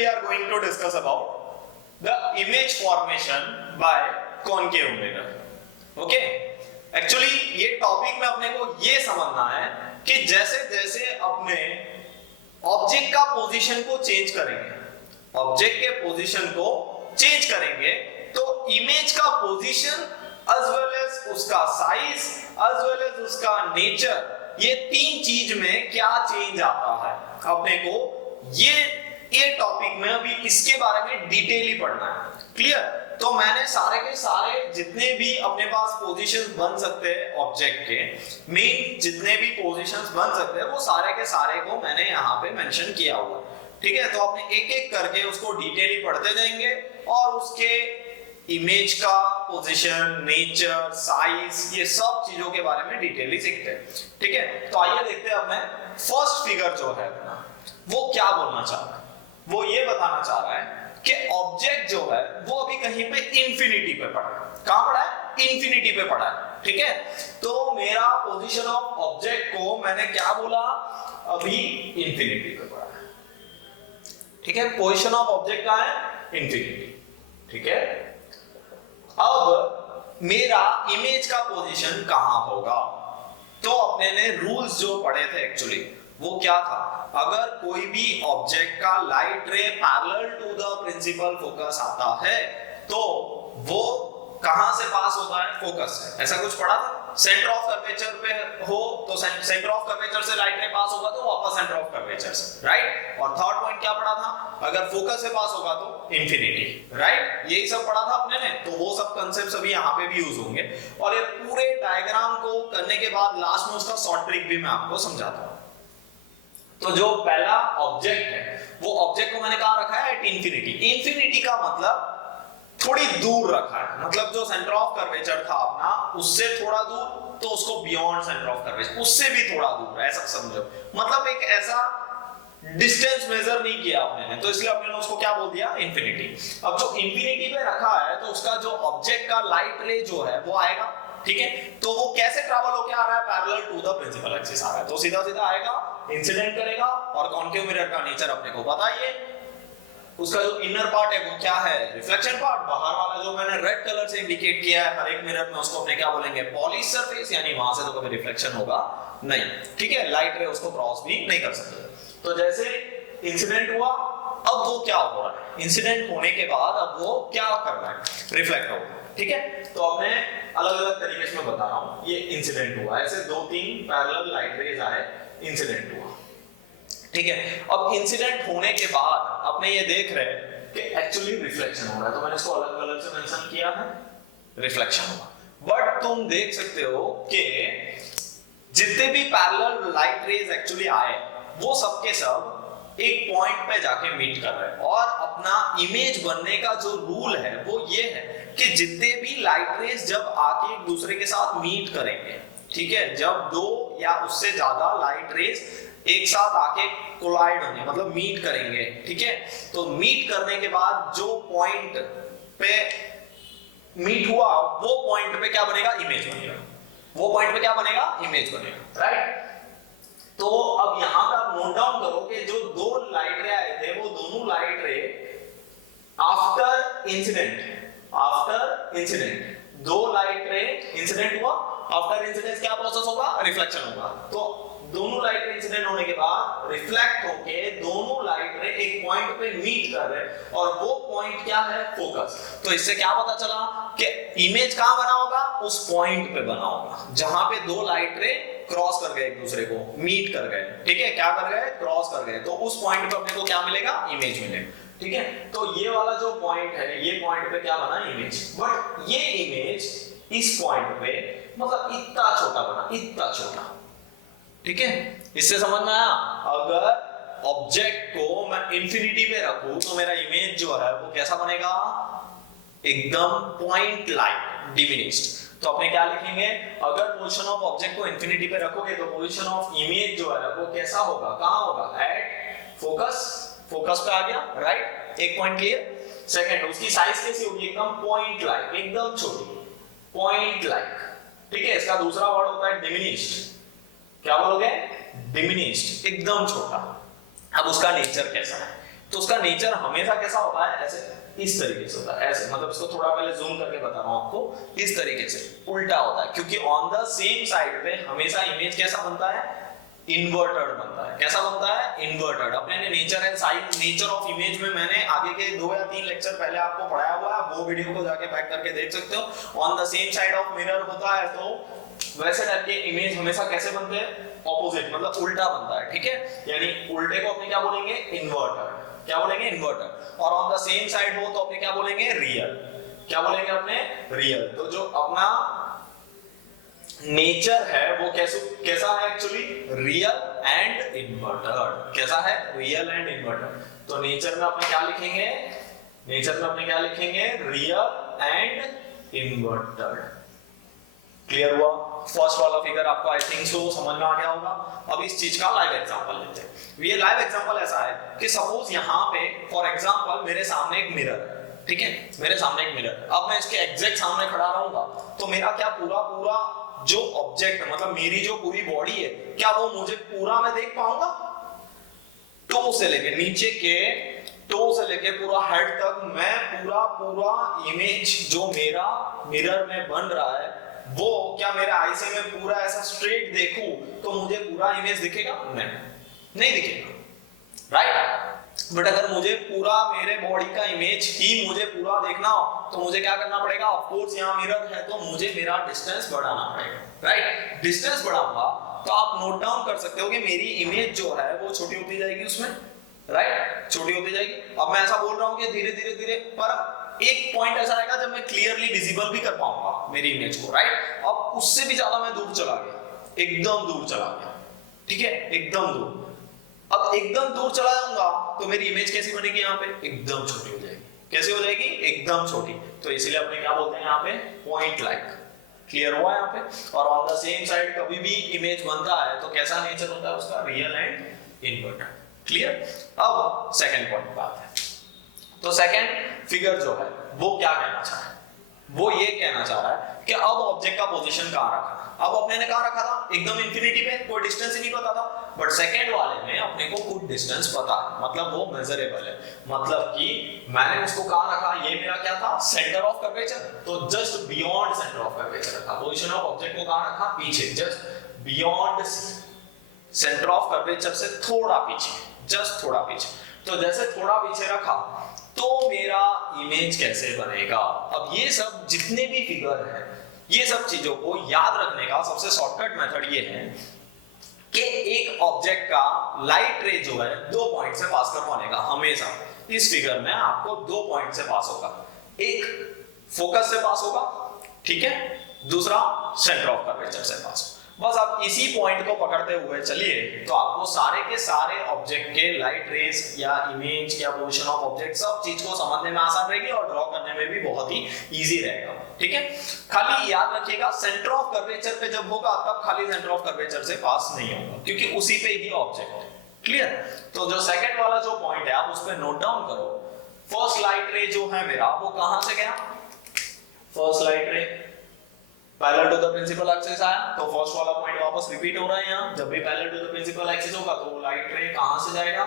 we are going to discuss about the image formation by concave mirror. Okay? Actually ये topic में अपने को ये समझना है कि जैसे जैसे अपने ऑब्जेक्ट का पोजीशन को चेंज करेंगे, ऑब्जेक्ट के पोजीशन को चेंज करेंगे तो इमेज का पोजीशन as well as उसका साइज as well as उसका नेचर, ये तीन चीज में क्या चेंज आता है अपने को ये टॉपिक में अभी इसके बारे में डिटेली पढ़ना है. क्लियर? तो मैंने सारे के सारे जितने भी अपने पास पोजीशंस बन सकते हैं ऑब्जेक्ट के, मेन जितने भी पोजीशंस बन सकते हैं वो सारे के सारे को मैंने यहाँ पे मेंशन किया हुआ है. ठीक है? तो अपने एक एक करके उसको डिटेली पढ़ते जाएंगे और उसके इमेज का पोजीशन, नेचर, साइज, ये सब चीजों के बारे में डिटेली सीखते हैं. ठीक है? तो आइए देखते हैं अपने फर्स्ट फिगर जो है वो क्या बोलना चाह रहा है. वो ये बताना चाह रहा है कि ऑब्जेक्ट जो है वो अभी कहीं पे इंफिनिटी पे पड़ा है. कहां पड़ा है? इंफिनिटी पे पड़ा है. ठीक है? तो मेरा पोजीशन ऑफ ऑब्जेक्ट को मैंने क्या बोला? अभी इंफिनिटी पे पड़ा है. ठीक है? पोजीशन ऑफ ऑब्जेक्ट कहां है? इंफिनिटी. ठीक है? अब मेरा इमेज का पोजीशन कहां होगा? तो अपने ने रूल्स जो पढ़े थे एक्चुअली वो क्या था? अगर कोई भी ऑब्जेक्ट का light ray parallel to the principal focus आता है तो वो कहां से पास होता है? फोकस से. ऐसा कुछ पढ़ा था? सेंटर ऑफ कर्वेचर पे हो तो सेंटर ऑफ कर्वेचर से लाइट रे पास होगा तो वापस सेंटर ऑफ कर्वेचर से. राइट? और थर्ड पॉइंट क्या पढ़ा था? अगर फोकस से पास होगा तो इंफिनिटी. राइट? यही सब पढ़ा था अपने ने. तो वो सब कांसेप्ट्स अभी यहाँ पे भी यूज होंगे और ये पूरे डायग्राम को करने के बाद लास्ट में उसका शॉर्ट ट्रिक भी मैं आपको समझाता हूँ. तो जो पहला ऑब्जेक्ट है वो ऑब्जेक्ट को मैंने कहा रखा है एट इंफिनिटी. इंफिनिटी का मतलब थोड़ी दूर रखा है, मतलब जो सेंटर ऑफ कर्वेचर था अपना उससे थोड़ा दूर, तो उसको बियॉन्ड सेंटर ऑफ कर्वेचर, उससे भी थोड़ा दूर, ऐसा समझो. मतलब एक ऐसा डिस्टेंस मेजर नहीं किया आपने, तो इसलिए आपने उसको क्या बोल दिया? इंफिनिटी. अब जो इंफिनिटी पे रखा है तो उसका जो ऑब्जेक्ट का लाइट रे जो है वो आएगा. ठीक है? तो वो कैसे ट्रैवल होके आ रहा है? Parallel to the principal axis आ रहा है, तो सीधा सीधा आएगा, इंसिडेंट करेगा. और कॉन्केव मिरर का नेचर अपने को पता ही है, उसका जो इनर पार्ट है वो क्या है? Reflection part. बाहर वाला जो मैंने रेड कलर से इंडिकेट किया है हर एक मिरर में उसको अपने क्या बोलेंगे? पॉलिश सरफेस, यानी वहां से तो कभी रिफ्लेक्शन होगा नहीं. ठीक है? लाइट रे उसको क्रॉस भी नहीं कर सकते. तो जैसे इंसिडेंट हुआ, अब वो क्या हो रहा है? इंसिडेंट होने के बाद अब वो क्या कर रहा है? रिफ्लेक्ट होगा. ठीक है? तो अपने अलग अलग तरीके से मैं बता रहा हूं. ये इंसिडेंट हुआ, ऐसे दो तीन पैरेलल लाइट रेज आए, इंसिडेंट हुआ. ठीक है? अब इंसिडेंट होने के बाद अपने ये देख रहे हैं कि एक्चुअली रिफ्लेक्शन हो रहा है, तो मैंने इसको अलग कलर से मेंशन किया है, रिफ्लेक्शन हुआ. बट तुम देख सकते हो कि जितने भी पैरेलल लाइट रेज एक्चुअली आए वो सबके सब एक पॉइंट पे जाके मीट कर रहे हैं. और अपना इमेज बनने का जो रूल है वो ये है कि जितने भी लाइट रेज जब आके एक दूसरे के साथ मीट करेंगे, ठीक है, जब दो या उससे ज्यादा लाइट रेज एक साथ आके कोलाइड होंगे, मतलब मीट करेंगे. ठीक है? तो मीट करने के बाद जो पॉइंट पे मीट हुआ वो पॉइंट पे क्या बनेगा? इमेज बनेगा. वो पॉइंट पे क्या बनेगा? इमेज बनेगा. राइट? तो अब यहां पे आप नोट डाउन करो कि जो दो लाइट रे आए थे वो दोनों लाइट रे आफ्टर इंसिडेंट दो लाइट रे इंसिडेंट हुआ. आफ्टर इंसिडेंस क्या प्रोसेस होगा? रिफ्लेक्शन होगा. तो दोनों लाइट रे इंसिडेंट होने के बाद रिफ्लेक्ट होके दोनों लाइट रे एक पॉइंट पे मीट कर रहे हैं और वो पॉइंट क्या है? फोकस. तो इससे क्या पता चला कि इमेज कहां बना होगा? उस पॉइंट पे बना होगा जहां पे दो लाइट रे क्रॉस कर गए, एक दूसरे को मीट कर गए. ठीक है? क्या कर गए? क्रॉस कर गए. तो उस पॉइंट पे अपने को क्या मिलेगा? इमेज मिलेगा. ठीक है? तो ये वाला जो पॉइंट है, ये पॉइंट पे क्या बना? इमेज. बट ये इमेज इस पॉइंट पे मतलब इतना छोटा बना, इतना छोटा. ठीक है? इससे समझ में आया? अगर ऑब्जेक्ट को मैं इंफिनिटी पे रखूं तो मेरा इमेज जो है वो कैसा बनेगा? एकदम पॉइंट लाइक, डिमिनिश्ड. तो अपने क्या लिखेंगे? अगर पोजीशन ऑफ ऑब्जेक्ट को इंफिनिटी पे रखोगे तो पोजीशन ऑफ इमेज जो है वो कैसा होगा? कहां होगा? At focus. फोकस पे आ गया. राइट? एक पॉइंट क्लियर. सेकंड, उसकी साइज कैसी होगी? एकदम पॉइंट लाइक, एकदम छोटी, पॉइंट लाइक. ठीक है? इसका दूसरा वर्ड होता है डिमिनिश्ड. क्या बोलोगे? डिमिनिश्ड, एकदम छोटा. अब उसका नेचर कैसा है? तो उसका नेचर हमेशा कैसा होता है, ऐसे इस तरीके से होता है, ऐसे, मतलब इसको थोड़ा पहले जूम करके बता रहा हूं आपको, इस तरीके से उल्टा होता है, क्योंकि ऑन द सेम साइड पे हमेशा इमेज कैसा बनता है, इन्वर्टेड बनता है। कैसा बनता है, इन्वर्टेड। अपने ने nature and size, nature of image में मैंने आगे के 2 या 3 लेक्चर पहले आपको पढ़ाया हुआ है, वो वीडियो को जाके बैक करके देख सकते हो। On the same side of mirror होता है तो वैसे टाइप के इमेज हमेशा कैसे बनते हैं, ऑपोजिट, मतलब उल्टा बनता है, ठीक है। यानी उल्टे को अपने क्या बोलेंगे, इन्वर्टेड। क्या बोलेंगे, इन्वर्टेड। और ऑन द सेम साइड हो तो अपने क्या बोलेंगे, रियल। क्या बोलेंगे अपने, रियल। तो जो अपना नेचर है वो कैसा है एक्चुअली, रियल एंड इन्वर्टेड। कैसा है, रियल एंड इन्वर्टेड। तो नेचर में अपने क्या लिखेंगे, नेचर में अपने क्या लिखेंगे, रियल एंड इन्वर्टेड। क्लियर हुआ। फर्स्ट वाला फिगर आपको आई थिंक सो समझ में आ गया होगा। अब इस चीज का लाइव एग्जांपल लेते हैं। ये लाइव एग्जांपल ऐसा है कि सपोज यहाँ पे फॉर एग्जांपल मेरे सामने एक मिरर है, ठीक है, मेरे सामने एक मिरर। अब मैं इसके एग्जैक्ट सामने खड़ा रहूंगा तो मेरा क्या पूरा जो ऑब्जेक्ट है, मतलब मेरी जो पूरी बॉडी है, क्या वो मुझे पूरा मैं देख पाऊंगा, टो से लेके नीचे के टो से लेके पूरा हेड तक मैं पूरा इमेज जो मेरा मिरर में बन रहा है वो क्या मेरे आई से मैं पूरा ऐसा स्ट्रेट देखूं तो मुझे पूरा इमेज दिखेगा, नहीं दिखेगा, राइट। बट अगर मुझे पूरा मेरे बॉडी का इमेज ही मुझे पूरा देखना हो तो मुझे क्या करना पड़ेगा, ऑफ कोर्स यहाँ मिरर है तो मुझे मेरा डिस्टेंस बढ़ाना पड़ेगा, राइट। डिस्टेंस बढ़ाऊंगा तो आप नोट डाउन कर सकते हो कि मेरी इमेज जो है वो छोटी होती जाएगी उसमें, राइट, छोटी होती जाएगी। अब मैं ऐसा बोल रहा हूँ कि धीरे धीरे पर एक पॉइंट ऐसा आएगा जब मैं क्लियरली विजिबल भी कर पाऊंगा मेरी इमेज को, राइट। अब उससे भी ज्यादा मैं दूर चला गया, एकदम दूर चला गया, ठीक है, एकदम दूर। अब एकदम दूर चला जाऊंगा तो मेरी इमेज कैसी बनेगी, यहाँ पे एकदम छोटी हो जाएगी। कैसी हो जाएगी, एकदम छोटी। तो इसीलिए अपने क्या बोलते हैं यहाँ पे, पॉइंट लाइक। क्लियर हुआ यहाँ पे। और ऑन द सेम साइड कभी भी इमेज बनता है तो कैसा नेचर होता है उसका, रियल एंड इन्वर्टेड। क्लियर। अब सेकंड पॉइंट पे आते हैं। तो सेकंड फिगर जो है वो क्या कहना चाह रहा है, वो ये कहना चाह रहा है कि अब ऑब्जेक्ट का पोजीशन कहां रखा। अब अपने ने कहां रखा था, एकदम इंफिनिटी पे, कोई डिस्टेंस ही नहीं पता था। बट सेकंड वाले में अपने को कुछ डिस्टेंस पता है, मतलब वो मेजरेबल है। मतलब कि मैंने उसको कहां रखा, ये मेरा क्या था, सेंटर ऑफ कर्वेचर, तो just beyond centre of curvature रखा। पोजीशन ऑफ ऑब्जेक्ट को कहां रखा, पीछे, just beyond centre of curvature से थोड़ा पीछे, जस्ट थोड़ा पीछे। तो जैसे थोड़ा पीछे रखा तो मेरा इमेज कैसे बनेगा। अब ये सब जितने भी फिगर हैं, ये सब चीजों को याद रखने का सबसे शॉर्टकट मेथड ये है कि एक ऑब्जेक्ट का लाइट रे जो है 2 पॉइंट से पास करवाने का। हमेशा इस फिगर में आपको 2 पॉइंट से पास होगा, एक फोकस से पास होगा, ठीक है, दूसरा सेंटर ऑफ कर्वेचर से पास। बस आप इसी पॉइंट को पकड़ते हुए चलिए तो आपको सारे के सारे ऑब्जेक्ट के लाइट रेस या इमेज या पोजीशन ऑफ ऑब्जेक्ट सब चीज को समझने में आसान रहेगी और ड्रॉ करने में भी बहुत ही इजी रहेगा, ठीक है। खाली याद रखिएगा सेंटर ऑफ कर्वेचर पे जब होगा तब खाली सेंटर ऑफ कर्वेचर से पास नहीं होगा, क्योंकि उसी पे ही ऑब्जेक्ट है। क्लियर। तो जो सेकंड वाला जो पॉइंट है आप उस पर नोट डाउन करो। फर्स्ट लाइट रे जो है मेरा वो कहां से गया, first light ray parallel to the principal axis आया, तो फर्स्ट वाला पॉइंट वापस रिपीट हो रहा है। यहाँ जब भी parallel to the principal axis होगा तो लाइट रे कहां से जाएगा,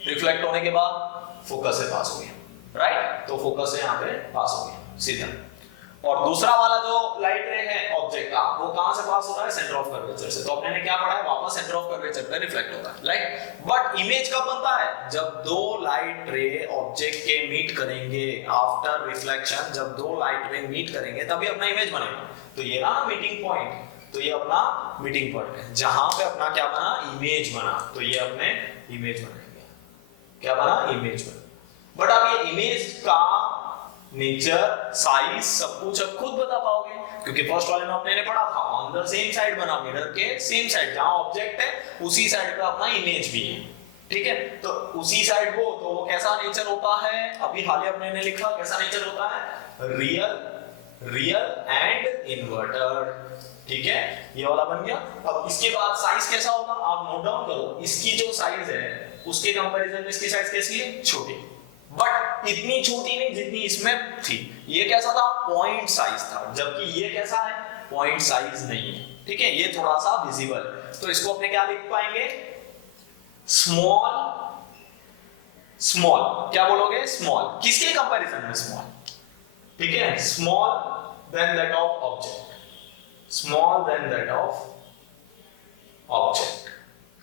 रिफ्लेक्ट होने के बाद फोकस से पास हो गया, राइट। तो फोकस से यहाँ पे पास हो गया सीधा। और दूसरा वाला जो लाइट रे है ऑब्जेक्ट का वो कहां से पास हो रहा है, सेंटर ऑफ कर्वेचर से। तो अपने ने क्या पढ़ा है, वापस सेंटर ऑफ कर्वेचर पे रिफ्लेक्ट होता है, राइट। बट इमेज कब बनता है, जब 2 लाइट रे ऑब्जेक्ट के मीट करेंगे आफ्टर रिफ्लेक्शन। जब 2 लाइट रे मीट करेंगे तभी अपना इमेज बनेगा। तो ये ना मीटिंग पॉइंट, तो ये अपना मीटिंग पॉइंट है जहां पे अपना क्या बना, इमेज बना। तो ये अपने इमेज बनेंगे, क्या बना, इमेज बना। बट अब ये इमेज का नेचर, साइज, सब कुछ अब खुद बता पाओगे, क्योंकि फर्स्ट वाले में अपने ने पढ़ा था ऑन द सेम साइड बना, मिरर के सेम साइड, जहां ऑब्जेक्ट है उसी साइड पे अपना इमेज भी है, ठीक है। तो उसी साइड हो तो वो कैसा नेचर होता है, अभी हाल ही अपने ने लिखा कैसा नेचर होता है, रियल एंड इन्वर्टेड, ठीक है। ये वाला बन गया। अब इसके बाद साइज कैसा होगा आप नोट डाउन करो। इसकी जो साइज है उसके कंपैरिजन में इसकी साइज कैसी है, छोटी, बट इतनी छोटी नहीं जितनी इसमें थी। ये कैसा था, पॉइंट साइज था, जबकि ये कैसा है, पॉइंट साइज नहीं है, ठीक है। ये थोड़ा सा विजिबल है, तो इसको अपने क्या लिख पाएंगे, स्मॉल स्मॉल, क्या बोलोगे? स्मॉल। किसके कंपैरिजन में स्मॉल? ठीक है, small then that of object, small then that of object.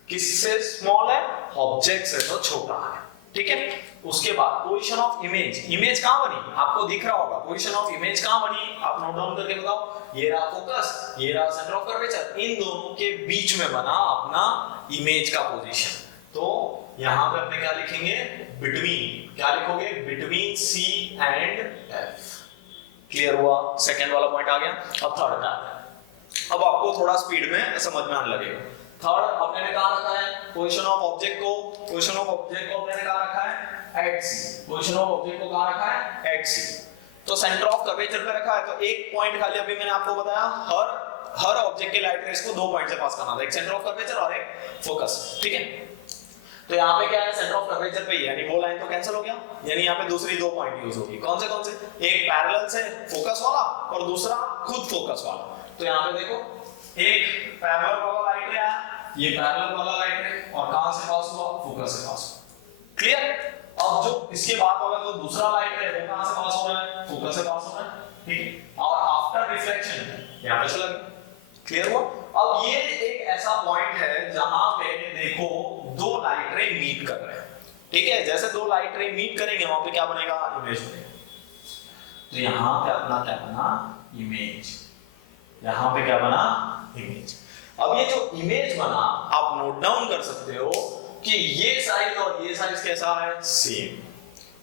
किससे स्मॉल है? ऑब्जेक्ट से तो छोटा है। ठीक है, उसके बाद पोजीशन ऑफ इमेज, इमेज कहां बनी? आपको दिख रहा होगा पोजीशन ऑफ इमेज कहां बनी, आप नोट डाउन करके बताओ। ये रहा फोकस, ये रहा सेंटर ऑफ कर्वेचर, इन दोनों के बीच में बना अपना इमेज का पोजीशन। तो यहां पे अपने क्या लिखेंगे? बिटवीन, क्या लिखोगे? Between C and F. Clear हुआ? सेकंड वाला पॉइंट आ गया। अब थर्ड का, अब आपको थोड़ा स्पीड में समझ में आने लगेगा। थर्ड अपने ने कहा रखा है पोजीशन ऑफ ऑब्जेक्ट को, पोजीशन ऑफ ऑब्जेक्ट को अपने ने कहा रखा है at C, position of object को कहा रखा है एट सी। तो सेंटर ऑफ कर्वेचर पे रखा है, तो एक पॉइंट खाली अभी मैंने आपको बताया, हर ऑब्जेक्ट के लाइट रेस को 2 पॉइंट से पास करना था, एक सेंटर ऑफ कर्वेचर और एक फोकस। ठीक है, तो यहाँ पे क्या है? सेंटर ऑफ कर्वेचर पे, यानी वो लाइन तो कैंसिल हो गया, यानी यहाँ पे दूसरी 2 पॉइंट यूज होगी। कौन से? एक पैरेलल से फोकस वाला और दूसरा खुद फोकस वाला। तो यहाँ पे देखो, एक पैरेलल वाला लाइट रे आया, ये पैरेलल वाला लाइट रे, और कहां से पास हुआ? फोकस से पास हुआ। क्लियर? अब जो इसके बाद वाला जो दूसरा लाइट रे वो कहां से पास हो रहा है? फोकस से पास हो रहा है। ठीक है, और आफ्टर रिफ्लेक्शन यहां पे चला गया। क्लियर हुआ? अब ये एक ऐसा पॉइंट है जहां पे देखो 2 लाइट रे मीट कर रहे हैं। ठीक है, जैसे 2 लाइट रे मीट करेंगे वहां पे क्या बनेगा? इमेज बनेगा। तो यहां पे अपना क्या बना? इमेज। यहां पे क्या बना? इमेज। अब ये जो इमेज बना, आप नोट डाउन कर सकते हो कि ये साइज और ये साइज कैसा है? सेम,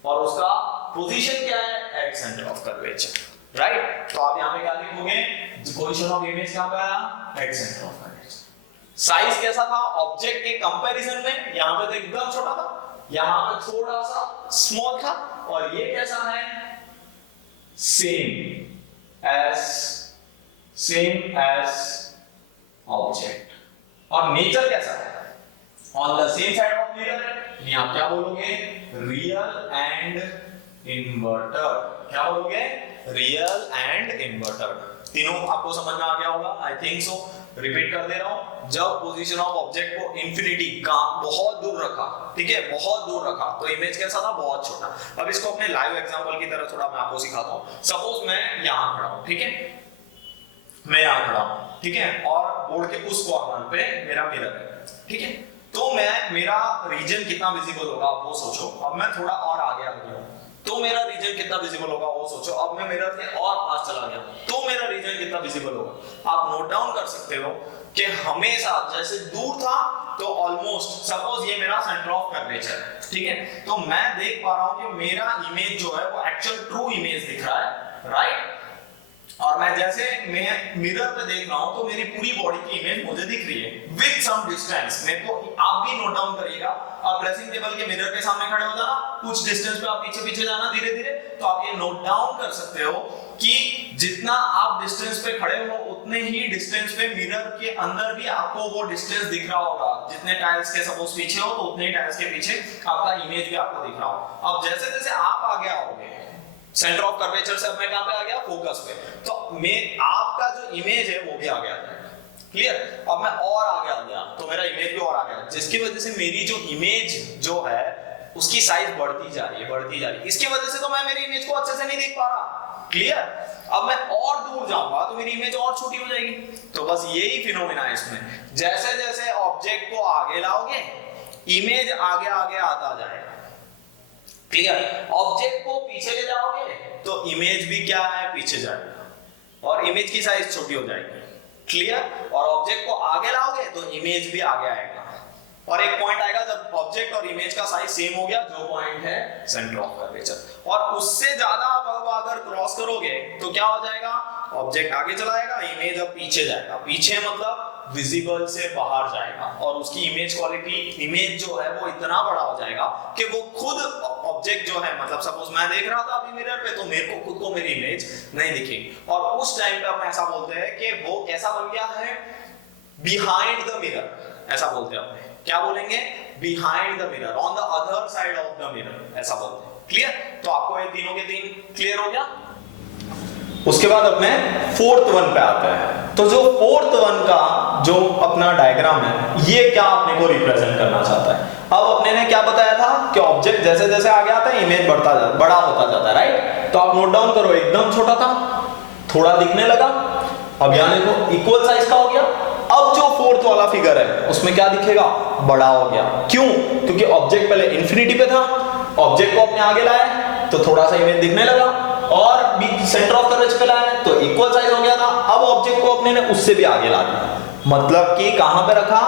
और उसका पोजीशन क्या है? At centre of curvature. Right, तो आप यहां पे क्या लिखोगे? पोजीशन ऑफ इमेज कहां पे आया? At centre of curvature. Size कैसा था ऑब्जेक्ट के कंपैरिजन में? यहां पे तो एकदम छोटा था, यहां पे थोड़ा सा स्मॉल था, और ये कैसा है? Same as object. और नेचर कैसा है? On the same side of mirror, यानी आप क्या बोलोगे? Real and inverter. क्या बोलोगे? Real and inverter. तीनों आपको समझ में आ गया होगा, आई थिंक सो। रिपीट कर दे रहा हूं, जब पोजीशन ऑफ ऑब्जेक्ट को इंफिनिटी का बहुत दूर रखा, ठीक है, बहुत दूर रखा, तो इमेज कैसा था? बहुत छोटा। अब इसको अपने लाइव एग्जांपल की तरह थोड़ा मैं आपको सिखाता हूं। सपोज मैं यहां खड़ा हूं, ठीक है, मैं यहां खड़ा हूं, ठीक है, और बोर्ड के उस कॉर्नर पे मेरा मिरर है। ठीक है, तो मेरा रीजन कितना विजिबल होगा वो सोचो। अब मैं थोड़ा और आगे आ गया, तो मेरा रीजन कितना विजिबल होगा वो सोचो। अब मैं मिरर के और पास चला गया, तो मेरा रीजन कितना विजिबल होगा। आप नोट डाउन कर सकते हो कि हमेशा जैसे दूर था तो ऑलमोस्ट, सपोज ये मेरा सेंटर ऑफ कर्वेचर है, ठीक है, तो मैं देख पा रहा हूं कि मेरा इमेज जो है वो एक्चुअल ट्रू इमेज दिख रहा है, राइट। और मैं जैसे मैं मिरर पे देख रहा हूं तो मेरी पूरी बॉडी की इमेज मुझे दिख रही है विद सम डिस्टेंस। मेरे को, आप भी नोट डाउन करिएगा, आप ड्रेसिंग टेबल के मिरर के सामने खड़े हो जाना, कुछ डिस्टेंस पे आप पीछे पीछे जाना धीरे धीरे, तो आप ये नोट डाउन कर सकते हो कि जितना आप डिस्टेंस पे खड़े हो उतने ही डिस्टेंस पे मिरर के अंदर भी आपको वो डिस्टेंस दिख रहा होगा। जितने टाइल्स के सपोज पीछे हो तो उतने ही टाइल्स के पीछे आपका इमेज भी आपको दिख रहा हो। अब जैसे जैसे आप आगे आओगे सेंटर ऑफ कर्वेचर से, अब मैं कहां पे आ गया? फोकस पे, तो मैं आपका जो इमेज है वो भी आ गया। क्लियर? अब मैं और आगे आ गया तो मेरा इमेज भी और आ गया, जिसकी वजह से मेरी जो इमेज जो है उसकी साइज बढ़ती जा रही है, बढ़ती जा रही है। इसकी वजह से तो मैं मेरी इमेज को अच्छे से नहीं देख पा रहा। क्लियर? अब मैं और दूर जाऊंगा तो मेरी इमेज और छोटी हो जाएगी। तो बस यही फिनोमेना है इसमें, जैसे जैसे ऑब्जेक्ट को आगे लाओगे इमेज आगे आगे आता जाएगा। क्लियर? ऑब्जेक्ट को पीछे ले जाओगे तो इमेज भी क्या है? पीछे जाएगा और इमेज की साइज छोटी हो जाएगी। क्लियर? और ऑब्जेक्ट को आगे लाओगे तो इमेज भी आगे आएगा, और एक पॉइंट आएगा जब ऑब्जेक्ट और इमेज का साइज सेम हो गया, जो पॉइंट है सेंटर ऑफ कर्वेचर। और उससे ज्यादा आप अगर क्रॉस करोगे तो क्या हो जाएगा? ऑब्जेक्ट आगे चलाएगा, इमेज अब पीछे जाएगा। पीछे मतलब विजिबल से बाहर जाएगा, और उसकी इमेज क्वालिटी, इमेज जो है वो इतना बड़ा हो जाएगा कि वो खुद ऑब्जेक्ट जो है, मतलब सपोज मैं देख रहा था अभी मिरर पे, तो मेरे को खुद को मेरी इमेज नहीं दिखेगी। और उस टाइम पे हम ऐसा बोलते हैं कि वो कैसा बन गया है? बिहाइंड द मिरर, ऐसा बोलते हैं अपने। क्या बोलेंगे? Behind the mirror, on the other side of the mirror, ऐसा बोलते हैं। क्लियर? तो आपको ये तीनों के तीन क्लियर हो गया। उसके बाद अब मैं फोर्थ वन पे आता है। तो जो फोर्थ वन का जो अपना डायग्राम है, ये क्या अपने को रिप्रेजेंट करना चाहता है? अब अपने ने क्या बताया था कि ऑब्जेक्ट जैसे जैसे आगे आता है इमेज बड़ा होता जाता है, राइट। तो आप नोट डाउन करो, एकदम छोटा था, थोड़ा दिखने लगा, अब यहाँ देखो इक्वल साइज का हो गया। अब जो फोर्थ वाला फिगर है उसमें क्या दिखेगा, बड़ा हो गया। क्यों? क्योंकि ऑब्जेक्ट पहले इंफिनिटी पे था, ऑब्जेक्ट को अपने आगे लाया तो थोड़ा सा इमेज दिखने लगा, और सेंटर ऑफ कर्वेचर पे लाया तो इक्वल साइज हो गया था। अब ऑब्जेक्ट को अपने ने उससे भी आगे ला दिया, मतलब कि कहां पे रखा,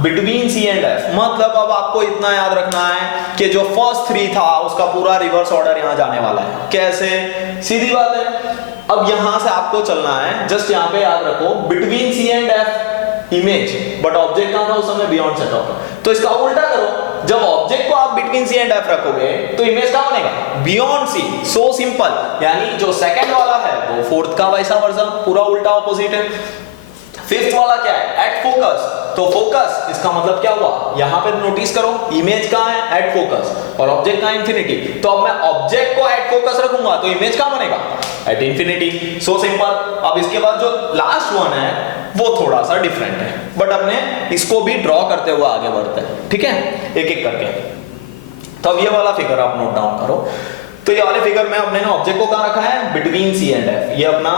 बिटवीन सी एंड एफ। मतलब अब आपको इतना याद रखना है कि जो फर्स्ट 3 था उसका पूरा रिवर्स ऑर्डर यहां जाने वाला है। कैसे? सीधी बात है, अब यहां से आपको चलना है, जस्ट यहां पे याद रखो between C and F image, but object कहां था उस समय, बियॉन्ड सेंटर ऑफ। तो इसका उल्टा करो, जब ऑब्जेक्ट को आप बिटवीन सी एंड एफ रखोगे तो इमेज कहां बनेगा, बियॉन्ड सी। सो सिंपल, यानी जो सेकंड वाला है वो फोर्थ का वैसा वर्जन, पूरा उल्टा ऑपोजिट है। फिफ्थ वाला क्या है, एट फोकस। तो फोकस इसका मतलब क्या हुआ, यहां पे नोटिस करो इमेज कहां है, एट फोकस, और ऑब्जेक्ट कहां है, इंफिनिटी। तो अब मैं ऑब्जेक्ट को एट फोकस रखूंगा तो इमेज कहां बनेगा, एट इंफिनिटी। So simple. अब इसके बाद जो लास्ट वन है वो थोड़ा सा डिफरेंट है, बट अपने इसको भी ड्रॉ करते हुए आगे बढ़ते हैं, ठीक है, एक एक करके। तो अब ये वाला फिगर आप नोट डाउन करो। तो ये वाले फिगर में अपने ने ऑब्जेक्ट को कहां रखा है, बिटवीन सी एंड एफ। ये अपना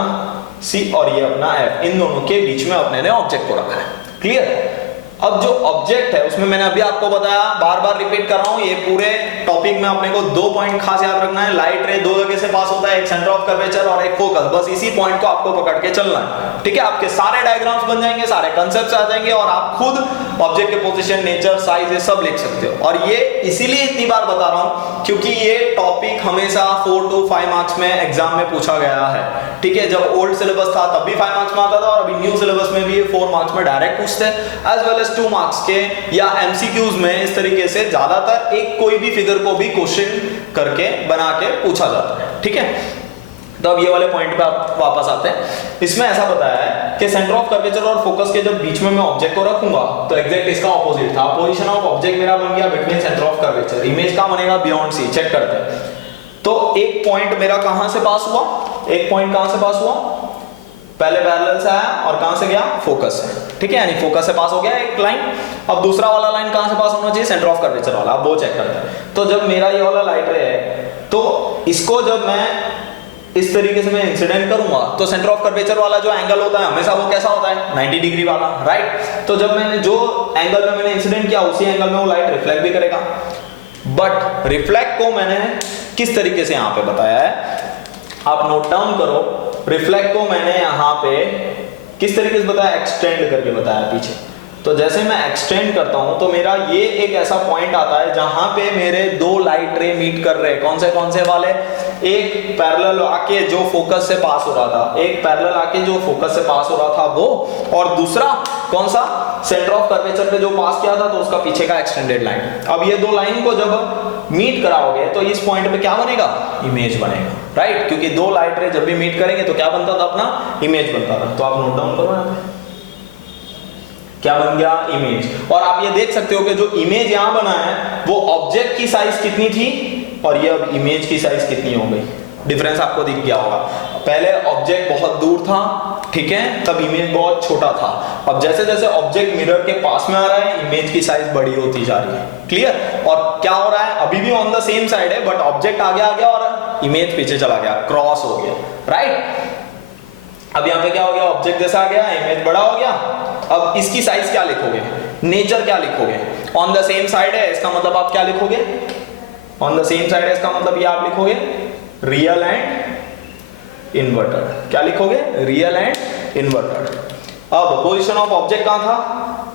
सी और ये अपना एफ, इन दोनों के बीच में अपने ने ऑब्जेक्ट को रखा है। क्लियर? अब जो ऑब्जेक्ट है उसमें मैंने अभी आपको बताया, बार बार रिपीट कर रहा हूं, ये पूरे टॉपिक में अपने को 2 पॉइंट खास याद रखना है। लाइट रे 2 जगह से पास होता है, एक सेंटर ऑफ कर्वेचर और एक फोकस। बस इसी पॉइंट को आपको पकड़ के चलना है, ठीक है। आपके सारे डायग्राम्स बन जाएंगे, सारे कंसेप्ट्स आ जाएंगे, और आप खुद ऑब्जेक्ट के पोजीशन, नेचर, साइज ये सब लिख सकते हो। और ये इसीलिए इतनी बार बता रहा हूं क्योंकि ये टॉपिक हमेशा 4 to 5 मार्क्स में एग्जाम में पूछा गया है, ठीक है। जब ओल्ड सिलेबस था तब भी 5 मार्क्स में आता था, और अभी न्यू सिलेबस में भी ये 4 मार्क्स में डायरेक्ट पूछते हैं, एज वेल एज 2 मार्क्स के या एमसीक्यूज में। इस तरीके से ज्यादातर एक कोई भी फिगर को भी क्वेश्चन करके बना के पूछा जाता है, ठीक है। तो अब ये वाले पॉइंट पे आप वापस आते हैं। इसमें ऐसा बताया है कि सेंटर ऑफ कर्वेचर और फोकस के जब बीच में मैं ऑब्जेक्ट को रखूंगा तो एग्जैक्ट इसका ऑपोजिट था। पोजीशन ऑफ ऑब्जेक्ट मेरा बन गया between centre of curvature, image का बनेगा बियॉन्ड सी। चेक करते हैं। तो एक पॉइंट मेरा कहां से पास हुआ, एक पॉइंट कहां से पास हुआ, पहले पैरेलल से आया और कहां से गया, फोकस से, ठीक है। यानी फोकस से पास हो गया एक लाइन। अब दूसरा वाला लाइन कहां से पास होना चाहिए, सेंटर ऑफ कर्वेचर वाला। अब वो चेक करते हैं। तो जब मेरा ये वाला लाइट रे है तो इसको जब मैं इस तरीके से मैं इंसिडेंट करूंगा तो सेंटर ऑफ कर्वेचर वाला जो एंगल होता है हमेशा वो कैसा होता है, 90 डिग्री वाला, राइट। तो जब मैंने जो एंगल में मैंने इंसिडेंट किया उसी एंगल में वो लाइट रिफ्लेक्ट भी करेगा। बट रिफ्लेक्ट को मैंने किस तरीके से यहां पे बताया है, आप नोट डाउन करो। रिफ्लेक्ट को मैंने यहां पे किस तरीके से बताया, एक्सटेंड करके बताया पीछे। तो जैसे मैं एक्सटेंड करता हूं तो मेरा ये एक ऐसा पॉइंट आता है जहां पे मेरे 2 लाइट रे मीट कर रहे हैं। कौन से वाले, एक पैरेलल आके जो फोकस से पास हो रहा था, एक पैरेलल आके जो फोकस से पास हो रहा था वो, और दूसरा कौन सा, सेंटर ऑफ कर्वेचर पे जो पास किया था तो उसका पीछे का एक्सटेंडेड लाइन। अब ये 2 लाइन को जब मीट कराओगे तो इस पॉइंट पे क्या बनेगा, इमेज बनेगा, राइट। क्योंकि 2 लाइट रे जब भी मीट करेंगे तो क्या बनता था, अपना इमेज बनता था। तो आप नोट डाउन करो यहाँ पे क्या बन गया, इमेज। और आप ये देख सकते हो कि जो इमेज यहां बना है वो ऑब्जेक्ट की साइज कितनी थी और ये अब इमेज की साइज कितनी हो गई। डिफरेंस आपको दिख गया होगा। पहले ऑब्जेक्ट बहुत दूर था, ठीक है, तब इमेज बहुत छोटा था। अब जैसे जैसे ऑब्जेक्ट मिरर के पास में आ रहा है इमेज की साइज बड़ी होती जा रही है। क्लियर? और क्या हो रहा है, अभी भी ऑन द सेम साइड है बट ऑब्जेक्ट आगे आ गया और इमेज पीछे चला गया, क्रॉस हो गया, राइट। अब यहाँ पे क्या हो गया, ऑब्जेक्ट जैसा आ गया, इमेज बड़ा हो गया। अब इसकी साइज क्या लिखोगे, नेचर क्या लिखोगे, ऑन द सेम साइड है, इसका मतलब आप क्या लिखोगे, ऑन द सेम साइड है इसका मतलब ये आप लिखोगे रियल एंड इन्वर्टेड। क्या लिखोगे, रियल एंड इन्वर्टेड। अब पोजीशन ऑफ ऑब्जेक्ट कहां था,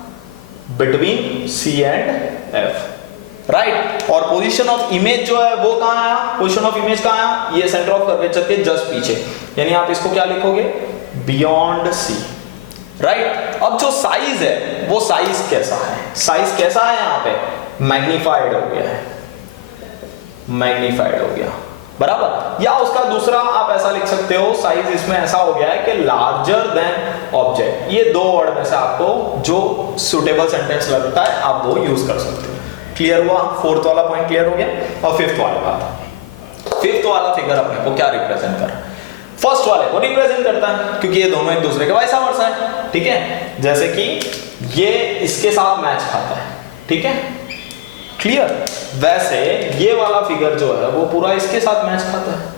between C and F, right. और पोजीशन ऑफ इमेज जो है वो कहां आया, पोजीशन ऑफ इमेज कहां आया, ये सेंटर ऑफ कर्वेचर के जस्ट पीछे, यानी आप इसको क्या लिखोगे, बियॉन्ड सी, राइट। अब जो साइज है वो साइज कैसा है, साइज कैसा है, यहां पे मैग्नीफाइड हो गया है, मैग्नीफाइड हो गया, बराबर। या उसका दूसरा आप ऐसा लिख सकते हो, साइज इसमें ऐसा हो गया है कि लार्जर देन ऑब्जेक्ट। ये 2 वर्ड में से आपको जो सुटेबल सेंटेंस लगता है आप वो यूज कर सकते हो। क्लियर हुआ, 4th वाला पॉइंट क्लियर हो गया। और 5th वाला बात, 5th वाला फिगर अपने को क्या रिप्रेजेंट कर रहा है, फर्स्ट वाले को रिप्रेजेंट करता है, क्योंकि ये दोनों एक दूसरे के वैसा वर्सा है, ठीक है। जैसे कि ये इसके साथ मैच खाता है, ठीक है, क्लियर? वैसे ये वाला फिगर जो है वो पूरा इसके साथ मैच खाता है,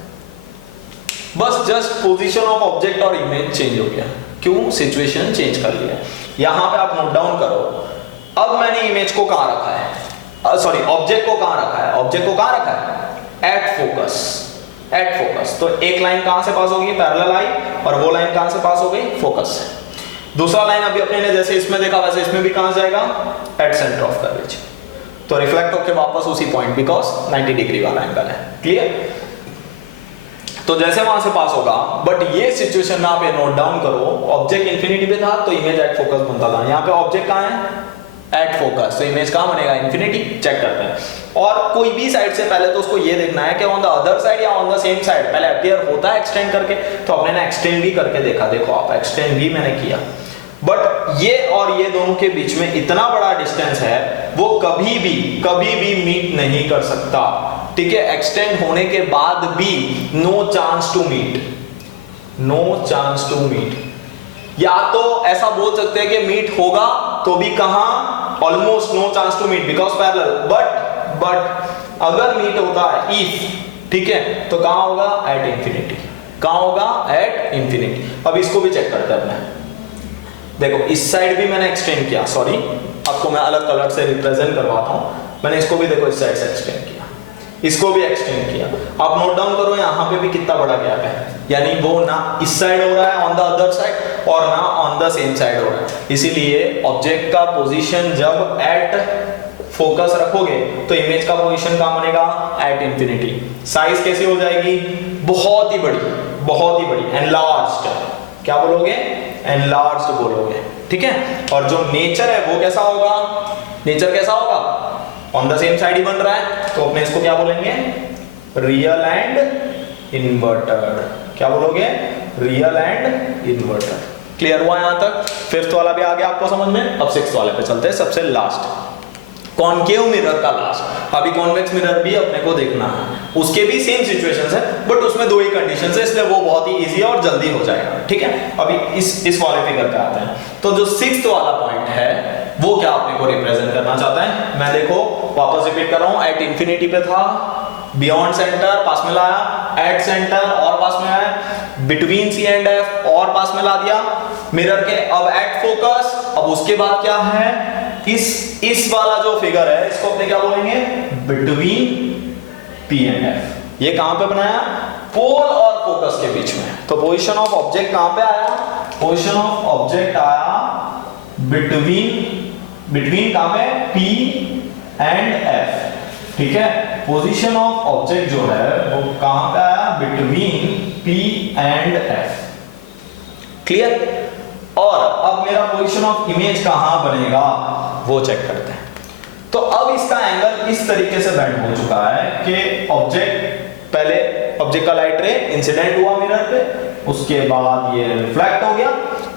बस जस्ट पोजीशन ऑफ ऑब्जेक्ट और इमेज चेंज हो गया। क्यों? सिचुएशन चेंज कर लिया। यहां पे आप नोट डाउन करो, अब मैंने इमेज को कहां रखा है, सॉरी ऑब्जेक्ट को कहां रखा है, ऑब्जेक्ट को कहां रखा है, एट फोकस, एट फोकस। तो एक लाइन कहां से पास होगी, पैरेलल आई, और वो लाइन कहां से पास हो गई, फोकस से। दूसरा लाइन अभी अपने ने जैसे इसमें देखा वैसे इसमें भी कहां जाएगा, एट सेंटर ऑफ कर्वेचर। तो रिफ्लेक्ट होकर वापस उसी पॉइंट, बिकॉज 90 डिग्री वाला एंगल है। क्लियर? तो जैसे वहां से पास होगा, बट ये सिचुएशन में आप ये नोट डाउन करो, ऑब्जेक्ट इंफिनिटी पे था तो इमेज एट फोकस बनता था, यहाँ पे ऑब्जेक्ट कहां है, एट फोकस, तो इमेज कहां बनेगा, इंफिनिटी। चेक करते हैं। और कोई भी साइड से पहले तो उसको ये देखना है कि ऑन द अदर साइड या ऑन द सेम साइड पहले अपीयर होता है एक्सटेंड करके, तो अपने ने एक्सटेंड भी करके देखा, देखो आप एक्सटेंड भी मैंने किया, बट ये और ये दोनों के बीच में इतना बड़ा डिस्टेंस है, वो कभी भी मीट नहीं कर सकता। ठीक है? एक्सटेंड होने के बाद भी no chance to meet, no chance to meet. या तो ऐसा बोल सकते हैं कि मीट होगा तो भी कहां, almost no chance to meet because parallel, but अगर मीट होता है इफ, ठीक है, तो कहां होगा, एट इंफिनिटी। कहां होगा, एट इंफिनिटी। अब इसको भी चेक करते हैं अपने। देखो इस साइड भी मैंने एक्सटेंड किया, सॉरी आपको मैं अलग कलर से रिप्रेजेंट करवाता हूं, मैंने इसको भी देखो इस साइड से एक्सटेंड किया, इसको भी एक्सटेंड किया। आप नोट डाउन करो यहाँ पे भी कितना बड़ा गैप है, यानी वो ना इस साइड हो रहा है ऑन द अदर साइड और ना ऑन द सेम साइड हो रहा है। इसीलिए ऑब्जेक्ट का पोजीशन जब एट फोकस रखोगे तो इमेज का पोजीशन कहां बनेगा, एट इंफिनिटी। साइज कैसी हो जाएगी, बहुत ही बड़ी, बहुत ही बड़ी, एनलार्ज्ड। क्या बोलोगे, एनलार्ज्ड बोलोगे। ठीक है? और जो नेचर है वो कैसा होगा, नेचर कैसा होगा, ऑन द सेम साइड ही बन रहा है, तो अपने इसको क्या बोलेंगे, रियल एंड इन्वर्टेड। क्या बोलोगे, रियल एंड इन्वर्टेड। क्लियर हुआ यहां तक? फिफ्थ वाला भी आ गया आपको समझ में। अब सिक्स्थ वाले पे चलते हैं, सबसे लास्ट, कॉनकेव मिरर का लास्ट। अभी कॉन्वेक्स मिरर भी अपने को देखना है, उसके भी सेम सिचुएशंस है, बट उसमें दो ही कंडीशंस है, इसलिए वो बहुत ही इजी है और जल्दी हो जाएगा। ठीक है? अभी इस वाले फिगर पे आते हैं। तो जो सिक्स्थ वाला पॉइंट है वो क्या अपने को रिप्रेजेंट करना चाहता है, मैं देखो वापस रिपीट कर रहा हूं, एट इंफिनिटी पे था, बियॉन्ड सेंटर पास में लाया, एट सेंटर और पास में आया, बिटवीन सी एंड एफ और पास में ला दिया मिरर के, अब एट फोकस। अब उसके बाद क्या है, इस वाला जो फिगर है इसको अपने क्या बोलेंगे, बिटवीन पी एंड एफ। ये कहां पे बनाया, पोल और फोकस के बीच में। तो पोजीशन ऑफ ऑब्जेक्ट कहां पे आया, पोजीशन ऑफ ऑब्जेक्ट आया बिटवीन कहां पे, पी एंड एफ। ठीक है? पोजीशन ऑफ ऑब्जेक्ट जो है वो कहां पे आया, between P and F. Clear? और अब मेरा पोजीशन ऑफ इमेज कहां बनेगा वो चेक करते हैं। तो अब इसका एंगल इस तरीके से बेंड हो चुका है कि ऑब्जेक्ट, पहले ऑब्जेक्ट का लाइट रे इंसिडेंट हुआ मिरर पे, उसके बाद ये रिफ्लेक्ट हो गया,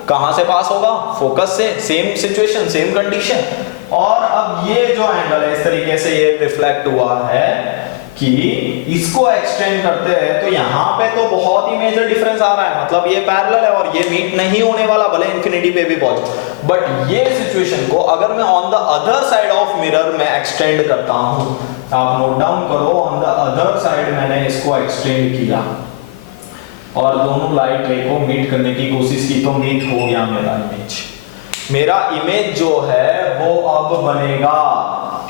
कहां से पास होगा, फोकस से, सेम सिचुएशन सेम कंडीशन। और अब ये जो एंगल है इस तरीके से ये रिफ्लेक्ट हुआ है कि इसको एक्सटेंड करते हैं तो यहां पे तो बहुत ही मेजर डिफरेंस आ रहा है, मतलब ये पैरेलल है और ये मीट नहीं होने वाला, भले इंफिनिटी पे भी पहुंचे। बट ये सिचुएशन को अगर मैं on the other side of mirror में एक्सटेंड करता हूं, आप नोट डाउन करो, ऑन द अदर साइड मैंने इसको एक्सटेंड किया और दोनों लाइट रे को मीट करने की कोशिश की, तो मीट हो गया मेरा इमेज। मेरा इमेज जो है वो अब बनेगा,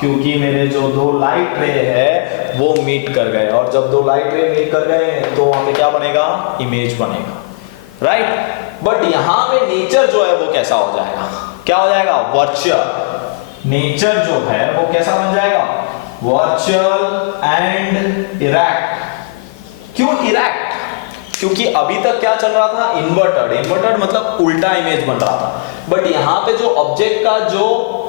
क्योंकि मेरे जो दो लाइट रे है वो मीट कर गए, और जब दो लाइट रे मीट कर गए तो वहां पे क्या बनेगा, इमेज बनेगा। राइट? बट यहां पे नेचर जो है वो कैसा हो जाएगा, क्या हो जाएगा, वर्चुअल। नेचर जो है वो कैसा बन जाएगा, वर्चुअल एंड इरेक्ट। क्यों इरेक्ट? क्योंकि अभी तक क्या चल रहा था, इन्वर्टेड। इन्वर्टेड मतलब उल्टा इमेज बन रहा था। बट यहां पे जो ऑब्जेक्ट का जो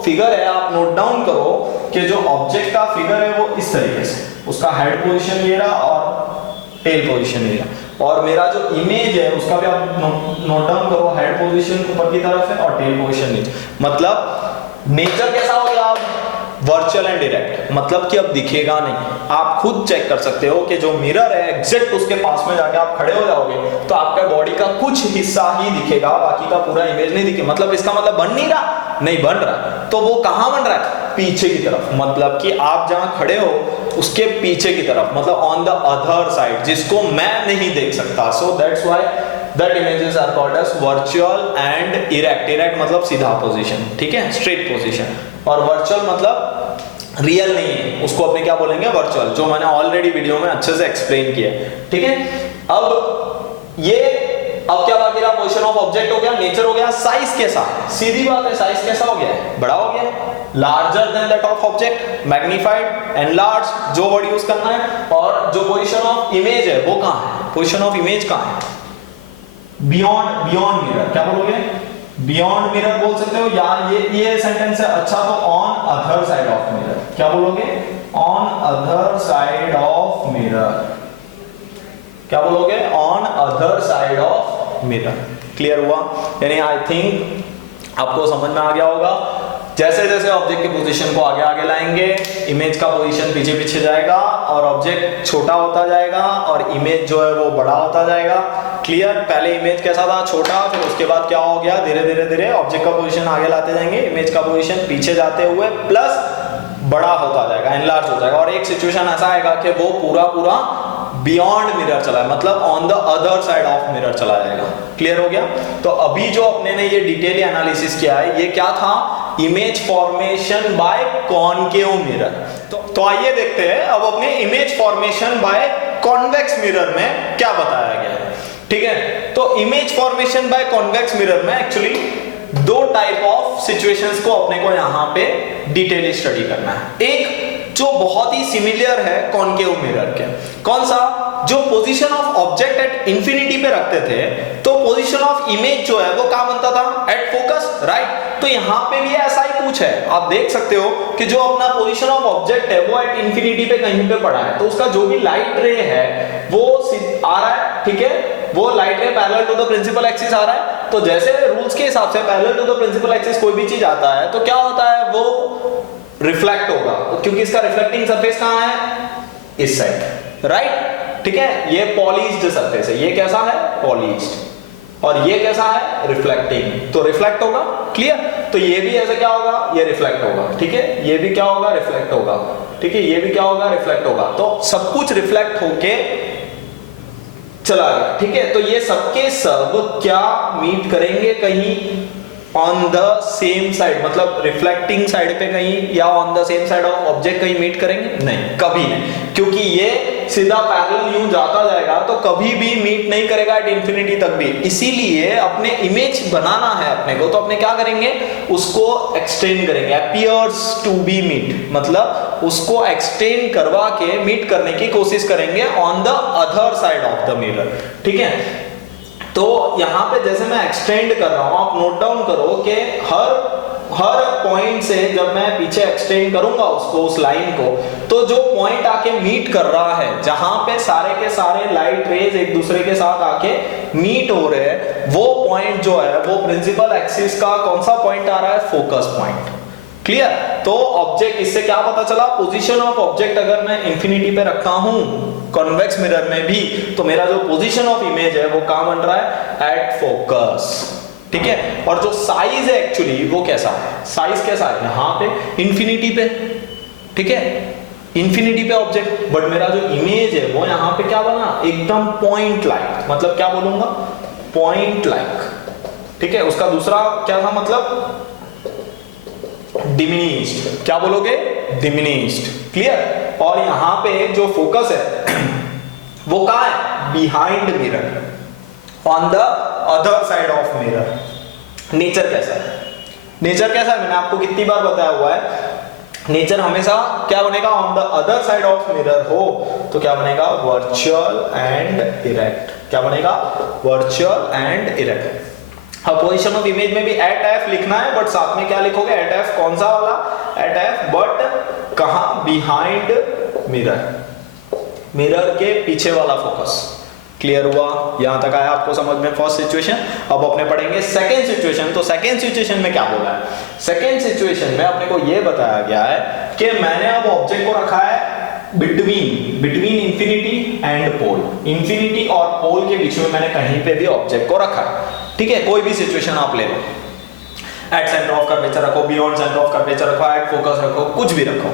फिगर है, आप नोट डाउन करो कि जो ऑब्जेक्ट का फिगर है वो इस तरीके से, उसका हेड पोजीशन ये रहा और टेल पोजीशन ये रहा, और मेरा जो इमेज है उसका भी आप नोट डाउन करो, हेड पोजीशन ऊपर की तरफ है और टेल पोजीशन नीचे। मतलब नेचर कैसा हो गया, अब वर्चुअल एंड डायरेक्ट, मतलब कि अब दिखेगा नहीं। आप खुद चेक कर सकते हो कि जो मिरर है एग्जैक्ट उसके पास में जाके आप खड़े हो जाओगे तो आपका बॉडी का कुछ हिस्सा ही दिखेगा, बाकी का पूरा इमेज नहीं दिखे। मतलब इसका मतलब बन नहीं रहा, नहीं बन रहा, तो वो कहां बन रहा है, पीछे की तरफ, मतलब कि आप जहां खड़े हो उसके पीछे की तरफ, मतलब ऑन द अदर साइड, जिसको मैं नहीं देख सकता. So that's why that images are called as virtual and erect. Erect मतलब सीधा पोजीशन, ठीक है, स्ट्रेट पोजीशन, और वर्चुअल मतलब रियल नहीं है, उसको अपने क्या बोलेंगे, वर्चुअल, जो मैंने ऑलरेडी वीडियो में अच्छे से एक्सप्लेन किया है. ठीक है, अब क्या बाकी रहा, पोजीशन ऑफ ऑब्जेक्ट हो गया, नेचर हो गया, साइज कैसा, सीधी बात है, साइज कैसा हो गया, बड़ा हो गया, larger than that of object, magnified, enlarge, जो वर्ड यूज करना है. और जो पोजीशन ऑफ इमेज है वो कहां है, पोजीशन ऑफ इमेज कहां है, बियॉन्ड मिरर. क्या बोलोगे, बियॉन्ड मिरर बोल सकते हो, या ये सेंटेंस है. अच्छा, तो on other side of mirror. क्या बोलोगे, on other side of mirror. क्या बोलोगे, on other side of mirror. Clear हुआ, यानी आई थिंक आपको समझ में आ गया होगा. जैसे जैसे ऑब्जेक्ट के पोजीशन को आगे आगे लाएंगे, इमेज का पोजीशन पीछे पीछे जाएगा और ऑब्जेक्ट छोटा होता जाएगा और इमेज जो है वो बड़ा होता जाएगा. क्लियर, पहले इमेज कैसा था, छोटा, फिर उसके बाद क्या हो गया, धीरे धीरे धीरे ऑब्जेक्ट का पोजीशन आगे लाते जाएंगे, इमेज का पोजीशन पीछे जाते हुए प्लस बड़ा होता जाएगा, एनलार्ज हो जाएगा. और एक सिचुएशन ऐसा आएगा कि वो पूरा बियॉन्ड मिरर चला है, मतलब on the other side of mirror चला जाएगा. क्लियर हो गया. तो अभी जो अपने ने ये डिटेल एनालिसिस किया है, ये क्या था, image formation by concave mirror. तो आइए देखते हैं अब अपने image formation by convex mirror में क्या बताया गया है. ठीक है, तो image formation by convex mirror में एक्चुअली दो टाइप ऑफ सिचुएशंस को अपने को यहां पे डिटेल स्टडी करना है. एक जो बहुत ही सिमिलर है कॉनकेव मिरर के, कौन सा, जो position of object at infinity पे रखते थे, तो पोजीशन ऑफ इमेज जो है वो कहां बनता था, एट फोकस, राइट. तो यहां पे भी ऐसा ही कुछ है, आप देख सकते हो कि जो अपना पोजीशन ऑफ ऑब्जेक्ट है वो एट इंफिनिटी पे कहीं पे पड़ा है, तो उसका जो भी लाइट रे है वो आ रहा है. ठीक है, वो light ray parallel to the principal axis आ रहा है. तो जैसे रूल्स के हिसाब से parallel to the principal axis कोई भी चीज आता है तो क्या होता है, वो रिफ्लेक्ट होगा, क्योंकि इसका रिफ्लेक्टिंग सरफेस कहां है, इस साइड, राइट. ठीक है, ये पॉलिश्ड सरफेस है, ये कैसा है, पॉलिश्ड, और ये कैसा है, रिफ्लेक्टिंग, तो रिफ्लेक्ट होगा. क्लियर, तो ये भी ऐसे क्या होगा, ये रिफ्लेक्ट होगा. ठीक है, ये भी क्या होगा, रिफ्लेक्ट होगा. ठीक है, ये भी क्या होगा, रिफ्लेक्ट होगा. तो सब कुछ रिफ्लेक्ट होके चला गया. ठीक है, तो ये सबके सब क्या मीट करेंगे कहीं ऑन द सेम साइड, मतलब रिफ्लेक्टिंग साइड पे कहीं, या on the same side of object कहीं मीट करेंगे, नहीं, कभी नहीं, क्योंकि ये सीधा पैरेलल यूं जाता जाएगा तो कभी भी मीट नहीं करेगा एट इंफिनिटी तक भी. इसीलिए अपने इमेज बनाना है अपने को, तो अपने क्या करेंगे, उसको एक्सटेंड करेंगे, अपीयर्स टू बी मीट, मतलब उसको एक्सटेंड करवा के मीट करने की कोशिश करेंगे on the other side of the mirror. ठीक है, तो यहां पे जैसे मैं एक्सटेंड कर रहा हूं, आप नोट डाउन करो कि हर पॉइंट से जब मैं पीछे एक्सटेंड करूंगा उसको, उस लाइन को, तो जो पॉइंट आके मीट कर रहा है, जहां पे सारे के सारे लाइट रेज एक दूसरे के साथ आके मीट हो रहे हैं, वो पॉइंट जो है वो प्रिंसिपल एक्सिस का कौन सा पॉइंट आ रहा है, फोकस पॉइंट. क्लियर, तो ऑब्जेक्ट, इससे क्या पता चला, पोजीशन ऑफ ऑब्जेक्ट अगर मैं इंफिनिटी पे रखा हूं कॉन्वेक्स मिरर में भी, तो मेरा जो पोजीशन ऑफ इमेज है वो कहां बन रहा है, एट फोकस. ठीक है, और जो साइज है एक्चुअली वो कैसा है, साइज कैसा है, यहां पे इंफिनिटी पे. ठीक है, इंफिनिटी पे ऑब्जेक्ट, बट मेरा जो इमेज है वो यहां पे क्या बना, एकदम पॉइंट लाइक, मतलब क्या बोलूंगा, पॉइंट लाइक. ठीक है, उसका दूसरा क्या था, मतलब डिमिनिश्ड. क्या बोलोगे, डिमिनिश्ड. क्लियर, और यहां पे जो फोकस है वो कहां है, behind mirror, on the other side of mirror. Nature कैसा है, नेचर कैसा है, मैंने आपको कितनी बार बताया हुआ है, नेचर हमेशा क्या बनेगा, on the other side of mirror हो तो क्या बनेगा, वर्चुअल एंड इरेक्ट. क्या बनेगा, वर्चुअल एंड इरेक्ट. अब पोजीशन ऑफ इमेज में भी एट एफ लिखना है, बट साथ में क्या लिखोगे, एट एफ कौन सा वाला, एट एफ, बट कहां, बिहाइंड मिरर, मिरर के पीछे वाला फोकस. क्लियर हुआ, यहां तक आया आपको समझ में फर्स्ट सिचुएशन. अब अपने पढ़ेंगे सेकंड सिचुएशन. तो सेकंड सिचुएशन में क्या बोला है, सेकंड सिचुएशन में अपने को यह बताया गया है कि मैंने अब ऑब्जेक्ट को रखा है between infinity and pole. Infinity और पोल के बीच में मैंने कहीं पे भी ऑब्जेक्ट को रखा है. ठीक है, कोई भी सिचुएशन आप ले लो, एट सेंटर ऑफ कर्वेचर रखो, बियॉन्ड सेंटर ऑफ कर्वेचर रखो, एट फोकस रखो, कुछ भी रखो,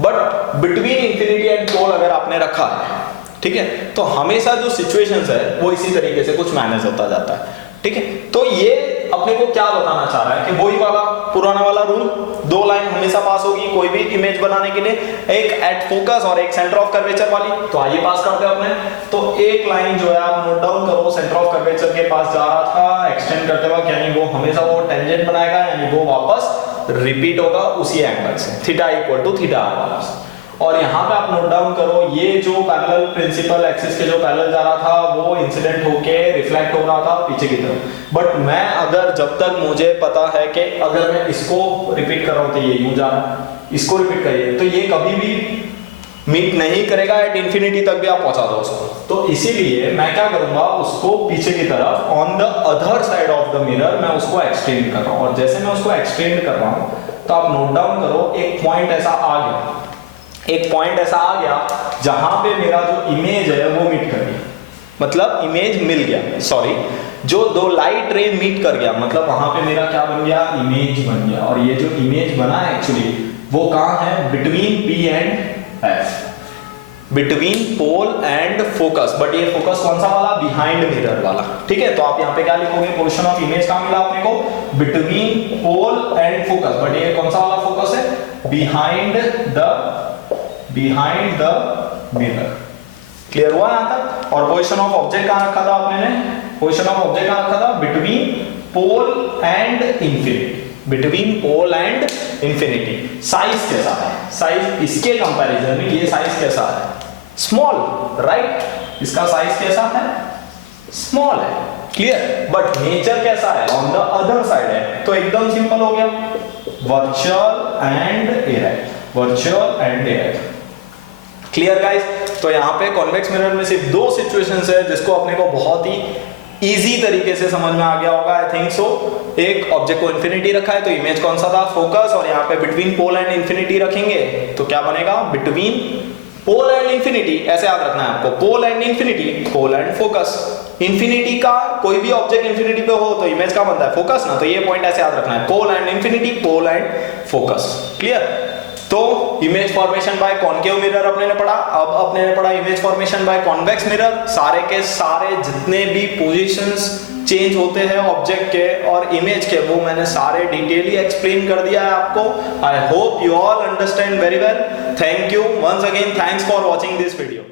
बट बिटवीन इंफिनिटी एंड पोल अगर आपने रखा है, ठीक है, तो हमेशा जो सिचुएशंस है वो इसी तरीके से कुछ मैनेज होता जाता है, ठीक है। तो ये अपने को क्या बताना चाह रहा है कि वही वाला पुराना वाला रूल, दो लाइन हमेशा पास होगी कोई भी इमेज बनाने के लिए, एक एट फोकस और एक सेंटर ऑफ कर्वेचर वाली। तो आइए पास करते हैं अपने। तो एक लाइन जो है आप नोट डाउन करो, सेंटर ऑफ कर्वेचर के पास जा रहा था एक्सटेंड करते वक्त, यानी वो हमेशा वो टेंजेंट बनाएगा, यानी वो वापस रिपीट होगा उसी एंगल से, theta equal to theta r. और यहाँ पे आप नोट डाउन करो, ये जो पैरेलल प्रिंसिपल एक्सिस के जो पैरेलल जा रहा था वो इंसिडेंट होके रिफ्लेक्ट हो रहा था पीछे की तरफ। बट मैं अगर जब तक मुझे पता है कि अगर मैं इसको रिपीट कर रहा हूँ तो ये यूं जा रहा है, इसको रिपीट करिए तो ये कभी भी मीट नहीं करेगा, एट इंफिनिटी तक भी आप पहुंचा दो उसको। तो इसीलिए मैं क्या करूंगा, उसको पीछे की तरफ on the other side of the mirror मैं उसको एक्सटेंड कर रहा हूँ। और जैसे मैं उसको एक्सटेंड कर रहा हूँ तो आप नोट डाउन करो, एक पॉइंट ऐसा आ गया, एक पॉइंट ऐसा आ गया जहां पे मेरा जो इमेज है वो मीट कर गया, मतलब इमेज मिल गया, सॉरी जो दो लाइट रे मीट कर गया, मतलब वहां पे मेरा क्या बन गया, इमेज बन गया। और ये जो इमेज बना है एक्चुअली वो कहां है, between P and F, between pole and focus. But ये फोकस कौन सा वाला, बिहाइंड मिरर वाला, ठीक है। तो आप यहाँ पे क्या लिखोगे, पोजीशन ऑफ इमेज कहां मिला अपने को, between pole and focus. But ये कौन सा वाला फोकस है, बिहाइंड द मिरर। क्लियर हुआ यहां तक। और पोजीशन ऑफ ऑब्जेक्ट कहां रखा था आपने, पोजीशन ऑफ ऑब्जेक्ट कहां रखा था, between pole and infinity, between pole and infinity. Size कैसा है, साइज इसके कंपैरिजन में ये साइज कैसा है, स्मॉल, राइट। इसका साइज कैसा है, स्मॉल है, क्लियर। बट नेचर कैसा है, ऑन द अदर साइड है। तो एकदम सिंपल हो गया, virtual and erect, virtual and erect. Clear guys. तो यहाँ पे कॉन्वेक्स मिरर में सिर्फ दो सिचुएशंस है जिसको अपने को बहुत ही इजी तरीके से समझ में आ गया होगा, आई थिंक सो। एक ऑब्जेक्ट को इंफिनिटी रखा है तो इमेज कौन सा था, फोकस। और यहाँ पे बिटवीन पोल एंड इंफिनिटी रखेंगे तो क्या बनेगा, बिटवीन पोल एंड इंफिनिटी। ऐसे याद रखना है आपको, pole and infinity, pole and focus. Infinity का कोई भी ऑब्जेक्ट इंफिनिटी पे हो तो इमेज का बनता है फोकस ना, तो ये पॉइंट ऐसे याद रखना है, pole and infinity, pole and focus. Clear. तो image formation by concave mirror अपने ने पढ़ा। अब अपने ने पढ़ा image formation by convex mirror. सारे के सारे जितने भी पोजीशंस चेंज होते हैं ऑब्जेक्ट के और इमेज के, वो मैंने सारे डिटेली एक्सप्लेन कर दिया है आपको। I hope you all understand very well. Thank you once again, thanks for watching this video.